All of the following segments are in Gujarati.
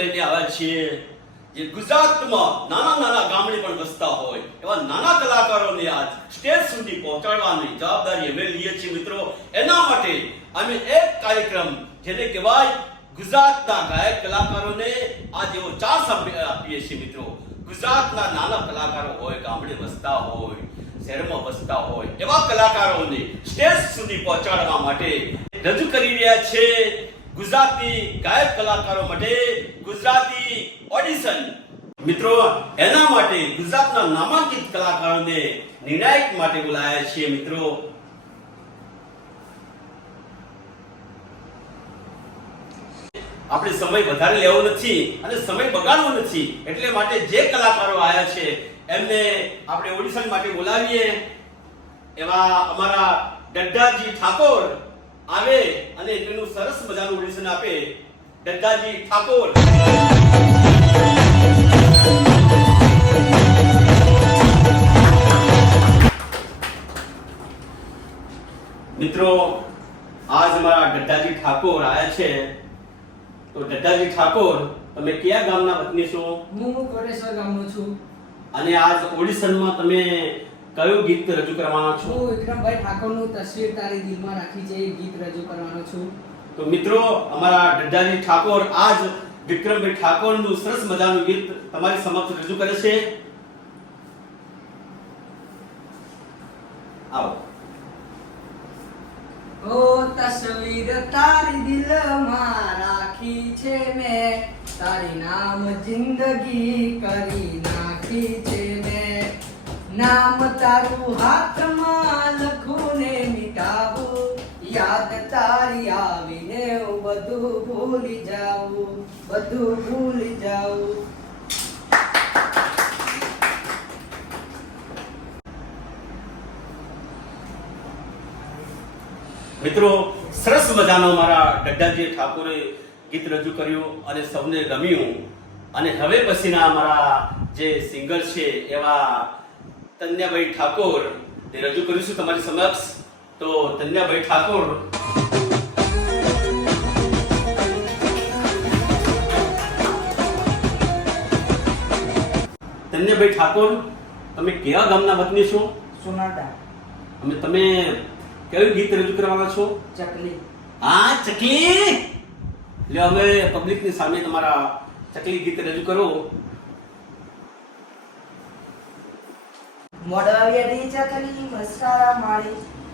લઈને આવ્યા છીએ જે ગુજરાતમાં નાના ગામડે પણ વસતા હોય એવા નાના કલાકારોને આજ સ્ટેજ સુધી પહોંચાડવાની જવાબદારી અમે લઈએ છીએ મિત્રો. એના માટે અમે એક કાર્યક્રમ જેને કહેવાય ગુજરાતના ગાયક કલાકારોને આજે એવો ચાન્સ આપીએ છીએ મિત્રો. ગુજરાતના નાના કલાકારો હોય, ગામડે વસતા હોય, શહેરમાં વસતા હોય એવા કલાકારોને સ્ટેજ સુધી પહોંચાડવા માટે રજૂ કરી રહ્યા છે ગુજરાતી ગાયક કલાકારો માટે ગુજરાતી ઓડિશન. મિત્રો એના માટે ગુજરાતના નામાંકિત કલાકારોને નિર્ણાયક માટે બોલાયા છીએ મિત્રો. આપણે સમય વધારે લેવો નથી અને સમય બગાડવો નથી, એટલે માટે જે કલાકારો આવ્યા છે એમને આપણે ઓડિશન માટે બોલાવીએ. એવા અમારા ડડ્ડાજી ઠાકોર આવે અને તેનું સરસ મજાનું ઓડિશન આપે. ડડ્ડાજી ઠાકોર. મિત્રો આજ અમારા ડડ્ડાજી ઠાકોર આવ્યા છે. તો ડડ્ડાજી ઠાકોર, તમે કયા ગામના વતની છો? હું કોટેશ્વર ગામનો છું. અને આજ ઓડિશનમાં તમે કયું ગીત રજૂ કરવાના છો? હું વિક્રમભાઈ ઠાકોરનું તસવીર તારી દિલમાં રાખી છે એ ગીત રજૂ કરવાનો છું. તો મિત્રો અમારા ડડ્ડાજી ઠાકોર આજ વિક્રમભાઈ ઠાકોરનું સરસ મજાનું ગીત તમારી સમક્ષ રજૂ કરે છે. આવો. ઓ તસવીર તારી દિલમાં રાખી છે મેં, તારી નામ જિંદગી કરી નાખી છે મેં. નામ તારું હાથમાં લખું ને મિટાવું, યાદ તારી આવીને હું બધું ભૂલી જાઉં, બધું ભૂલી જાઉં. મિત્રો સરસ મજાનો મારા ડડ્ડાજી ઠાકોરે ગીત રજૂ કર્યું અને સૌને ગમ્યું. અને હવે પછીના અમારા જે સિંગર છે એવા તન્યાભાઈ ઠાકોર તે રજૂ કરીશું તમારી સમક્ષ. તો તન્યાભાઈ ઠાકોર. તન્યાભાઈ ઠાકોર, તમે કેવા ગામના વતની છો? સોનાટા. અમે તમે કયું ગીત રજૂ કરવાના છો? ચકલી. હા, ચકલી. લ્યો અમે પબ્લિકની સામે તમારા ચકલી ગીત રજૂ કરો. મોડવા બેઠી ચકલી મસ્કારા મારે,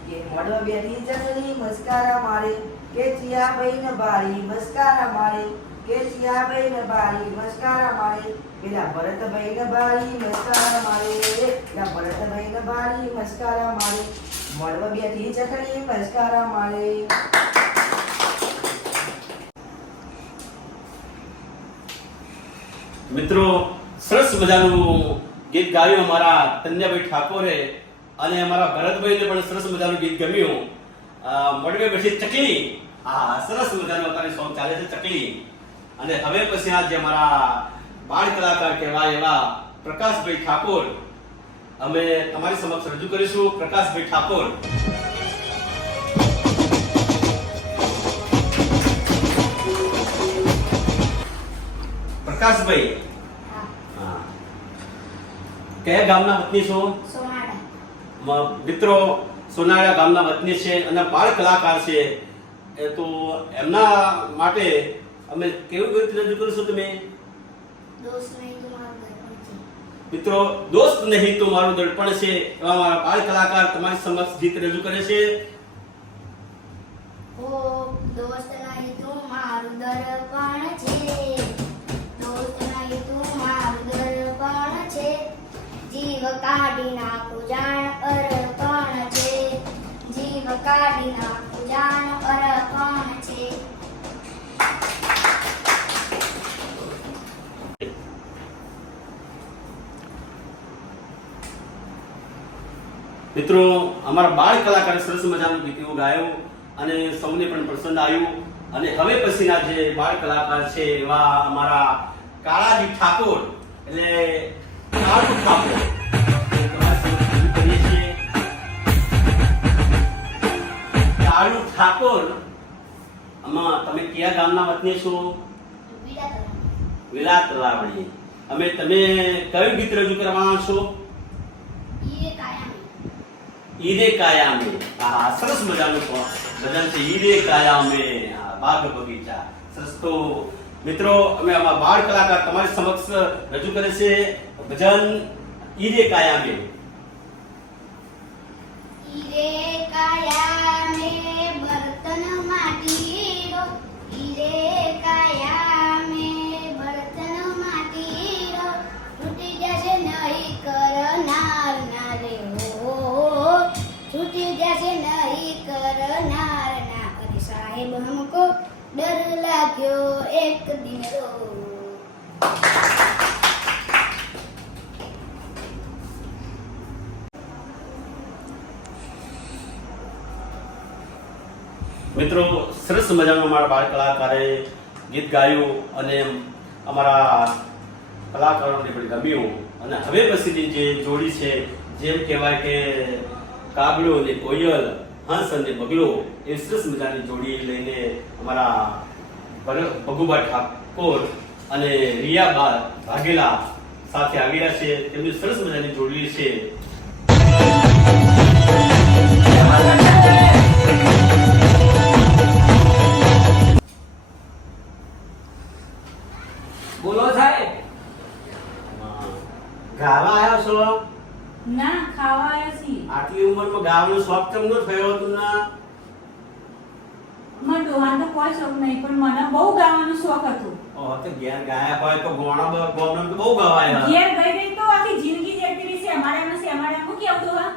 કે મોડવા બેઠી ચકલી મસ્કારા મારે, કે ચિયા બહેન બારી મસ્કારા મારે, કે ચિયા બહેન બારી મસ્કારા મારે. પેલા ભરત બહેન બારી મસ્કારા મારે, પેલા ભરત બહેન બારી મસ્કારા મારે. મોડવા બેઠી ચકલી મસ્કારા મારે. મિત્રો સરસ મજાનું ગીત ગાયું અમારા તન્યાભાઈ ઠાકોરે અને અમારા ભરતભાઈને પણ સરસ મજાનું ગીત ગમ્યું. મોડવે બેઠી ચકલી. હા, સરસ મજાનું અત્યારે સોંગ ચાલે છે ચકલી. અને હવે પછી આ જે અમારા બાળ કલાકાર કહેવાય એવા પ્રકાશભાઈ ઠાકોર અમે તમારી સમક્ષ રજૂ કરીશું. પ્રકાશભાઈ ઠાકોર. પ્રકાશભાઈ, હા, કયા ગામના વતની છો? સોનાડા. મિત્રો સોનાડા ગામના વતની છે અને બાળ કલાકાર છે. એ તો એમના માટે અમે કેવું ગીત રજૂ કરીશું? તમે મિત્રો દોસ્ત નહીં તો મારું દર્પણ છે એવા મારા બાળ કલાકાર તમારી સમક્ષ ગીત રજૂ કરે છે. ઓ દોસ્ત નહીં તું મારું દર્પણ છે, દોસ્ત નહીં તું મારું દર્પણ છે, જીવ કાઢી નાખું જાણ અર્પણ છે, જીવ કાઢી નાખું જાણ અર્પણ છે. મિત્રો અમારા બાળ કલાકારે સરસ મજાનું ગીત એવું ગાયું અને સૌને પણ પસંદ આવ્યું. અને હવે પછીના જે બાળ કલાકાર છે એવા અમારા કાળાજી ઠાકોર, એટલે કાળુ ઠાકોર કાળુ ઠાકોર, આમાં તમે કયા ગામના વતની છો? વિલાત લાવણી. અમે તમે કયું ગીત રજૂ કરવાના છો? ઈરે કાયામે. ઈરે કાયામે. હા, સરસ મજાનું ભજન છે ઈરે કાયામે. બાગ બગીચા. સરસ. તો મિત્રો અમે અમારા બાળ કલાકાર તમારી સમક્ષ રજૂ કરે છે ભજન ઈરે કાયામે. ઈરે કાયામે બર્તન માટીનો, ઈરે કાયામે બર્તન માટીનો, તૂટી જશે નહીં કરનાર ના રે હો, તૂટી જશે નહીં કરનાર ના. અરે સાહેબ હમકો ડર લાગ્યો એક દિન રો. મિત્રો સરસ મજાનું અમારા બાળ કલાકારે ગીત ગાયું અને અમારા કલાકારોને પણ ગમ્યું. અને હવે પછીની જે જોડી છે, જેમ કહેવાય કે કાગડો અને કોયલ, હંસ અને બગલો, એ સરસ મજાની જોડી લઈને અમારા ભગુબા ઠાકોર અને રિયાબા વાઘેલા સાથે આવ્યા છે. તેમની સરસ મજાની જોડી છે. બોલો સાહેબ. ગાવા આવ્યા છો? ના, ખાવા આવ્યા છીએ. આટલી ઉંમરમાં ગાવાનો શોખ કેમ ન થયો તમને? મને ડોહાનો તો કોઈ શોખ નહીં, પણ મને બહુ ગાવાનો શોખ હતો. ઓહ, તો ઘેર ગાયા હોય તો ગોણા ગોમણ તો બહુ ગવાય. ઘેર ગઈ તો આખી જિંદગી જતી રહી છે. અમારે એમ હું કેવું ડોહા?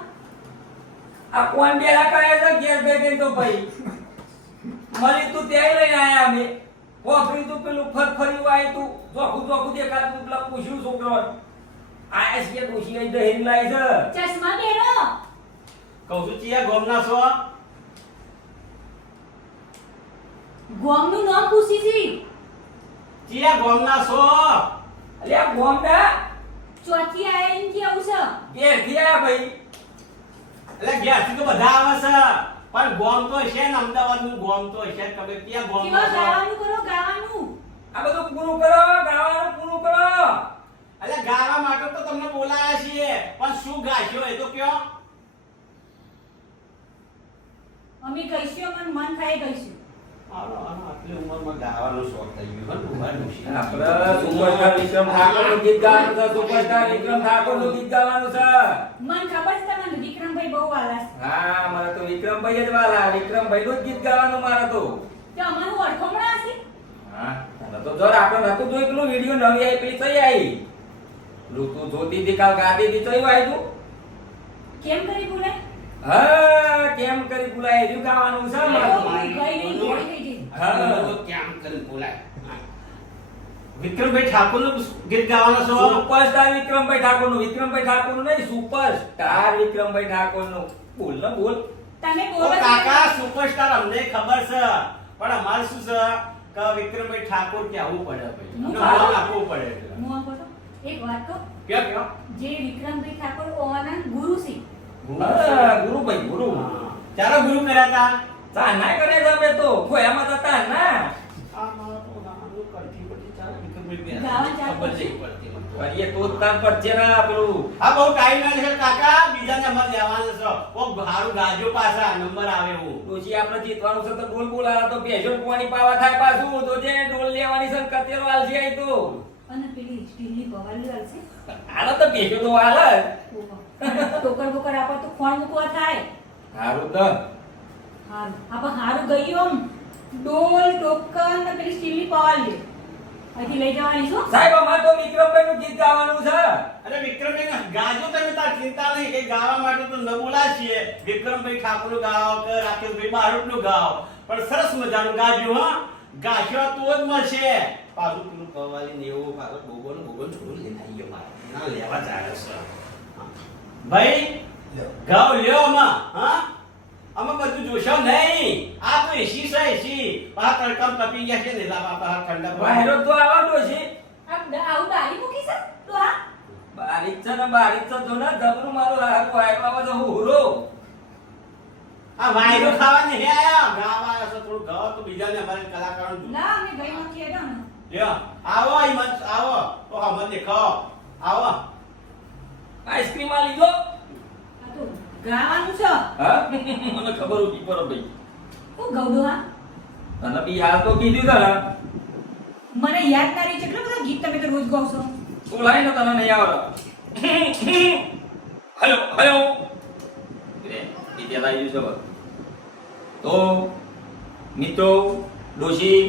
આ કોણ બેલા કરે છે ઘેર બેઠે તો ભાઈ મળી તું ત્યાં લઈને આયા અમે પોખરી તું પેલું ફરફર્યું આય તું જોખું દેખાતું પેલા પૂછ્યું છોકરો આયા છે પૂછી આઈ દહેન લાઈ છે. ચશ્મા પહેરો. કહું છું ચિયા ગોમના છો? ગોમનું નામ પૂછી છી. ચિયા ગોમના છો? અલ્યા ગોમડા ચોથી આયા એમ કેવું છે? ઘેર થી આયા ભાઈ. એટલે ઘેરથી તો બધા આવે છે, પણ ગોમ તો છે ને, અમદાવાદનું ગોમ તો છે. તમે ક્યાં કેવા ગોમના છો? ગાવાનું કરો, ગાવાનું. આ બધું પૂરું કરો, ગાવાનું પૂરું કરો. એટલે ગાવા માટે તો તમને બોલાયા છીએ, પણ શું ગાશો એ તો કયો? અમે ગઈશું, મને મન થાય ગઈશું. આટલી ઉંમરમાં ગાવાનો શોખ થઈ ગયો હે, ડોહાનું છે. આપણે સુપરસ્ટાર વિક્રમ ઠાકોરનું ગીત ગાવાનું છે. સુપરસ્ટાર વિક્રમ ઠાકોરનું ગીત ગાવાનું છે. મને ખબર છે તમને વિક્રમભાઈ બહુ વાલા છે. હા, મારે તો વિક્રમભાઈ જ વાલા. વિક્રમભાઈનું જ ગીત ગાવાનું મારે તો. તો અમારું અડખમણા હશે. હા, તને તો જર આપણે નતું જોઈ પેલું વિડિયો નવી આવી પેલી થઈ આવી. ઋતુ જોતી હતી કાલ ગાતી હતી થઈ આવી તું. કેમ કરી બોલે? હા, કેમ કરી બોલાય એનું ગાવાનું છે મારે. ગઈ નહીં, ગોળી થઈ ગઈ. હા. તો કેમ કરીને બોલાય? વિક્રમભાઈ ઠાકોરનું ગીત ગાવાના છો? સુપરસ્ટાર વિક્રમભાઈ ઠાકોરનું. વિક્રમભાઈ ઠાકોરનું નહીં, સુપરસ્ટાર વિક્રમભાઈ ઠાકોરનું. બોલ ને બોલ. તમે ઓ બોલો છો. કાકા, સુપરસ્ટાર અમને ખબર છે, પણ અમારે શું છે કે વિક્રમભાઈ ઠાકોર કહેવું પડે ભાઈ. હું અમને નામ આપવું પડે. હું આમ કહું? એક વાત કહું? કયો? જે વિક્રમભાઈ ઠાકોર ઓવાના ગુરુ છે. હા, ગુરુભાઈ ગુરુ. હા. ચાલો ગુરુ કર્યા હતા. તા ના કરે તમે તો ખોયામાં તો તા ના. ગાવા ચાલુ ખબર નહીં પડતી મને. કરીએ તો જ તાર પર છે ના પેલું. હા, બહુ ટાઈમ ના છે કાકા, બીજા નંબર લેવાનો છે. કોક હારું ગાજો પાછા નંબર આવે એવું. ડોશી આપણે જીતવાનું છે તો ડોલ બોલાવા તો ભેજો પાણી પાવા થાય પાછું તો જે ડોલ લેવાની છે ને કતેરો આલસી આઈ તો. અને પેલી સ્ટીલની પવાલી હાલશે. હાલો તો ભેજો તો હાલ જ. ટોકર બોકર આપો તો ખોણ મૂકવા થાય. હારું તો હારું આપણે હારું ગયું આમ ડોલ ટોકર ને પેલી સ્ટીલની પવાલ લે અહીંથી લઈ જવાની શું? સાહેબ અમાર તો વિક્રમભાઈ નું ગીત ગાવાનું છે. અરે વિક્રમભાઈ ગાજો તમે તાર ચિંતા નહીં, કે ગાવા માટે તો ન બોલા છીએ. વિક્રમભાઈ ઠાકોરનું ગાઓ કે રાકેશભાઈ બારોટનું ગાઓ, પણ સરસ મજાનું ગાજો. હા, ગાશો તો જ મળશે. પાછું પેલું કવાલી ને એવું પાછું બોગોનું થોડું લઈને આવી ગયો મારે. ના લેવા ચાલે છે. ભાઈ ગાવ લ્યો આમાં. હા, આમાં બધું જોશો નહીં. આ તો એસી છે, એસી પાછા તડકામ તપી ગયા છે ને, એટલા પાછા ઠંડા વાયરો તો આવા ડોશી. આવું ડાળી મૂકી છે તો આ બારીક છે ને બારીક છે જો ને જબરું મારું હારું વાયરો આવે તો હું હુરો. આ વાયરો ખાવા નહીં આયા, ગાવા આવ્યા છો. થોડું ગાવ તો બીજાને અમારે કલાકારો ના અમે ગઈ નથી એડો ને લ્યો આવો ઈમન આવો તો હા મને ખાઓ આવો આઈસ્ક્રીમ આ લીધો આ તો ગાવાનું છે હા મને ખબર હતી પર ભાઈ હું ગૌડો હા તને બી હાલ તો કીધું તા ને મને યાદ ના રહી કેટલા બધા ગીત તમે તો રોજ ગાવ છો તું લાઈ ને તને નહીં આવડે હેલો હેલો વિદ્યા આવી છે તો મિત્રો ડોશી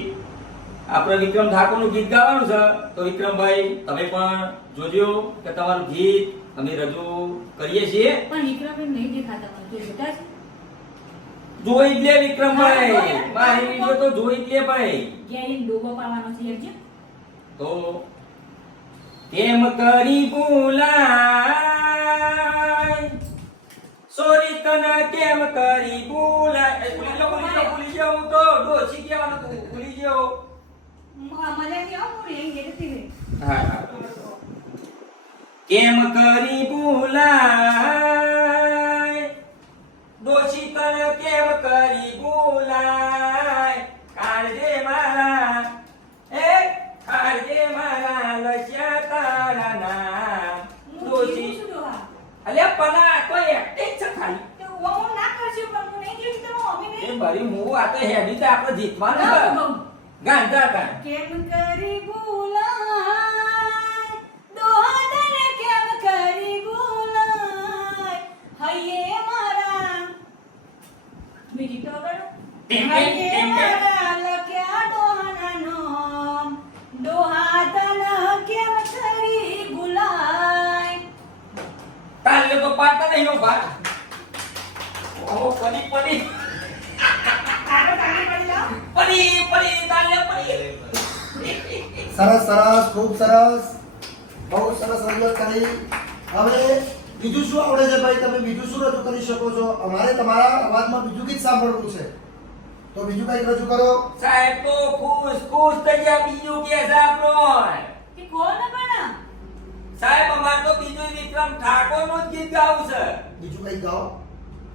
આપણે વિક્રમ ઠાકોરનું ગીત ગાવાનું છે તો વિક્રમભાઈ તમે પણ જોજો કે તમારું ગીત અમે રજૂ કરીએ છીએ પણ વિક્રમભાઈ નહીં દેખાતા મને તો જોતા છે જોઈ જ લે વિક્રમભાઈ હા, મારી વિડિયો તો જોઈ જ લે ભાઈ ગેરીન ડોબો પાવાનો છે યાર તો કેમ કરી ભૂલાય સોરી તને કેમ કરી ભૂલાય એ ભૂલી જાઓ હું તો ડોશી કહેવાનું તું ભૂલી જાઓ મજા નહીં આવું ને એમ ગેરતી રે હા હા કેમ કરી ભૂલાય ડોશી તને કેમ કરી ભૂલાય કાળજે મારા એ કાળજે મારા લસ્યા તારા નામ ડોશી અલ્યા પના તો એક્ટિંગ છે ખાલી તો હું ના કરશું પણ હું નહીં જોઈશ તો અમે એ નહીં ભરી હું આ તો હેડી તો આપણે જીતવાનું ના, છે બહુ. ગાંધા કા કેમ કરી ભૂલાય દોહા તને કેમ કરી ભૂલાય હૈયે મારા બીજી તો કરો ટીમ, હૈયે ટીમ, ટીમ. મારા લખ્યા દોહાના નામ દોહા તને કેમ કરી ભૂલાય તાલે તો પાતા નહીં નો ભાઈ ઓ પડી પડી આગળ કાને પડી જાઓ પડી પડી તાલે પડી સરસ સરસ ખૂબ સરસ બહુ સરસ રજૂઆત કરી હવે બીજું શું આવડે છે ભાઈ તમે બીજું શું રજૂ કરી શકો છો અમારે તમારા અવાજમાં બીજું ગીત સાંભળવું છે તો બીજું કંઈક રજૂ કરો સાહેબ તો ખુશ ખુશ થઈ ગયા બીજું કે આપણો કે કોણ પણ સાહેબ અમાર તો બીજું વિક્રમ ઠાકોર નું જ ગીત ગાવું છે બીજું કંઈક ગાઓ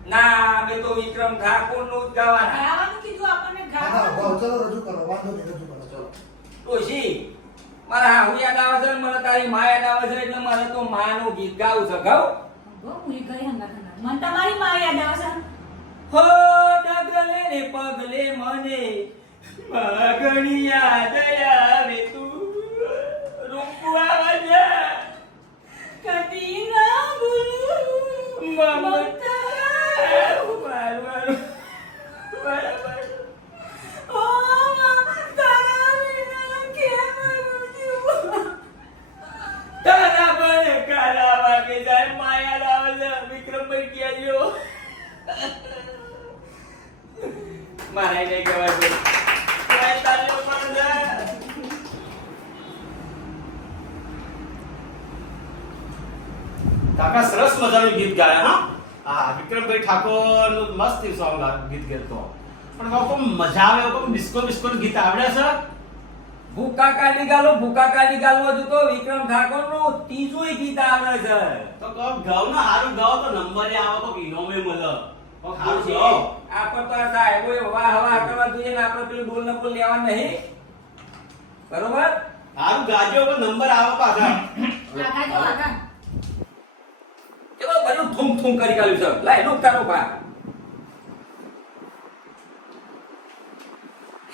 ના અમે તો વિક્રમ ઠાકોર નું જ ગાવાના ગાવાનું કીધું આપણને હા ગાવાનું ગાઓ ચલો રજૂ કરો વાંધો નહીં રજૂ કરો ચલો ડોશી મારા હાહુ યાદ આવે છે ને મને તારી માં યાદ આવે છે એટલે મારે તો માનું ગીત ગાવું છે ગાવ બહુ પૂરી કરી હંગા ખંગા મને તમારી માં યાદ આવે છે હો ડગલે ને પગલે મને માગણી યાદ આવે તું રૂપવા વાજા કદી ના ભૂલું મમતા મારું બરાબર ઓ તારા વિના કેમ રૂજ્યું તારા બને કાલા વાગે જાય માયા આવે છે વિક્રમભાઈ કહેજો મારા નહીં કહેવાય કોઈ તાલ્યો પણ છે કાકા સરસ મજાનું ગીત ગાયા હા હા વિક્રમભાઈ ઠાકોર નું મસ્ત સોંગ ગીત ગાતો પણ બાપુ મજા આવે એવું ડિસ્કો ડિસ્કો ગીત આવડે છે ભૂકા કાઢી ગાલો હજુ તો વિક્રમ ઠાકોર નું ત્રીજું ગીત આવે છે તો કહો ગાવ ના હારું ગાવ તો નંબર આવે તો ઇનામે મળે તો હારું ગાવ આપણે તો આ સાહેબો હવા હવા કરવા જોઈએ ને આપણે પેલું ડોલ નંબર લેવા નહીં બરોબર હારું ગાજો તો નંબર આવે પાછા આગા જો આગા કેવો બધું થૂમ થૂમ કરી ગાલ્યું છે લાય લુક તારો બા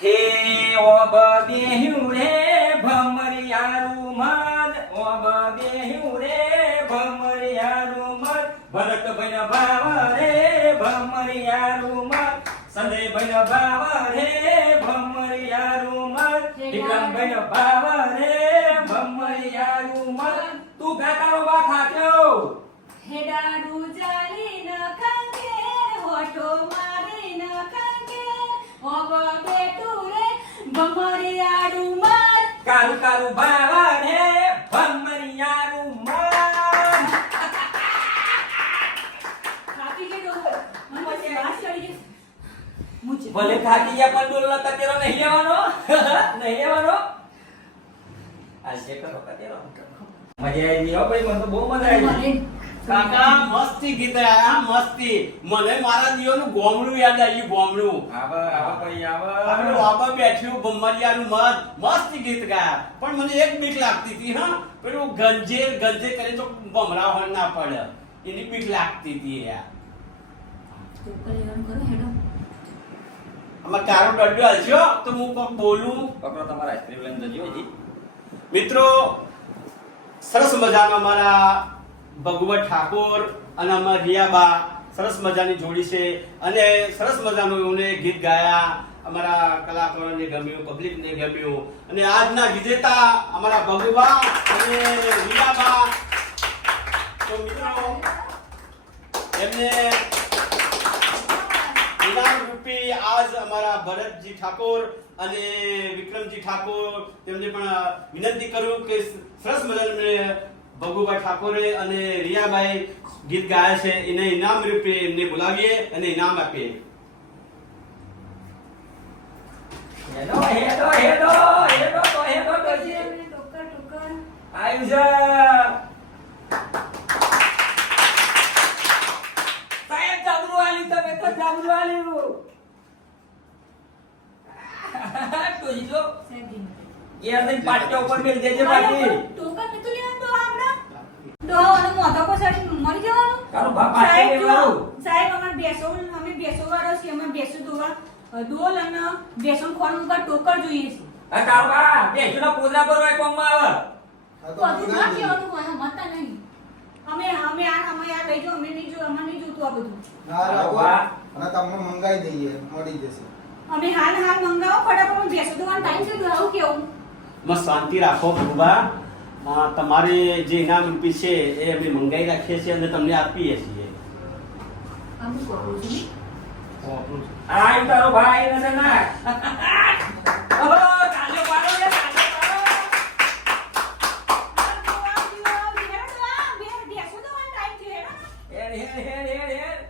હે ઓબ બેહ્યું રે ભમરિયારું મન ઓબ બેહ્યું રે ભમરિયારું મન ભરત બન ભાવ રે ભમરિયારું મન સંદે બન ભાવ રે ભમરિયારું મન વિક્રમ બન ભાવ રે ભમરિયારું મન તું ગાતારો બા થાક્યો હેડાડુ ચાલી ન કાંગે હોઠો મારી ન કાંગે હોબ બેટુ રે ભમરિયાડુ માર કારું કારું ભાવ રે ભમરિયારું મન થાકી ગયો મને પછી વાસ ચડી જશે મુજે ભલે થાકી ગયા પણ ડોલનો કતેરો નહીં લેવાનો નહીં લેવાનો આ છે કરો કતેરો મજા આવી ગઈ હો ભાઈ મને તો બહુ મજા આવી કાકા મસ્તી ગીત આયા મસ્તી મને મારા દિયોનું ગોમડું યાદ આવ્યું ગોમડું આવ ભાઈ આવ આપણે વાપા બેઠ્યું બમ્મરિયાનું મસ્તી ગીત ગાયા પણ મને એક બીક લાગતી હતી હા પેલું ગંજે કરે તો બમરા હોલ ના પડે એની બીક લાગતી હતી યાર ટોકર લેવાનું કરો હેડો આમાં કારો ડડ્ડો હલશો તો હું કોક બોલું પકડો તમારા આઈસ્ક્રીમ લઈને જજો હજી મિત્રો સરસ મજાના અમારા ભગવત ઠાકોર અને અમારા રિયાબા સરસ મજાની જોડી છે અને સરસ મજાનું એમને ગીત ગાયા અમારા કલાકારોને ગમ્યું પબ્લિકને ગમ્યું અને આજના વિજેતા અમારા ભગવા અને રિયાબા તો મિત્રો એમને ઇનામ રૂપી આજ અમારા ભરતજી ઠાકોર અને વિક્રમજી ઠાકોર તેમને પણ વિનંતી કરું કે સરસ મજાનું ભગુભાઈ ઠાકોરે અને રિયાબાઈ ગીત ગાયા છે એને ઇનામ રૂપે એમને બોલાવીએ અને ઇનામ આપીએ હેડો હેડો હેડો હેડો તો હેડો ડોશી ટોકર ટોકર આયુ છે સાહેબ જાબરું આલી તમે તો જાબરું આલી ડોશી જો સાહેબ જી યાર નહીં પાટિયા ઉપર મેલ દેજે પાટી ટોકર નતું લેવાનું તો આપડા ડો અને મોઢા પર સાઈડ મરી જવાનું તારો બાપ પાટી સાહેબ જો, લેવાનું સાહેબ અમે બેસો વાળા છીએ અમે બેસો દોવા ડોલ અને બેસન ખોવાનું ઉપર ટોકર જોઈએ છે આ કારવા બેસુના પોદરા પર હોય કોમમાં આવે તો હજુ ના કહેવાનું હોય મતા નહીં અમે આ લઈ જાઓ અમે નહીં જોતું આ બધું ના રાખો વાહ. અને તમને મંગાઈ દઈએ મળી જશે અમે હાલ મંગાવો ફટાફટ બેસો દોવાનો ટાઈમ છે આવું કેવું મસ્ત શાંતિ રાખો ભગવા તમારે જે ઇનામ રૂપી છે એ અમે મંગાઈ રાખીએ છીએ અને તમને આપીએ છીએ અમે કરું છું આય તારો ભાઈ નસે ના ઓ કાલે પાડો રે કાલે પાડો હેડ હેડ હેડ હેડ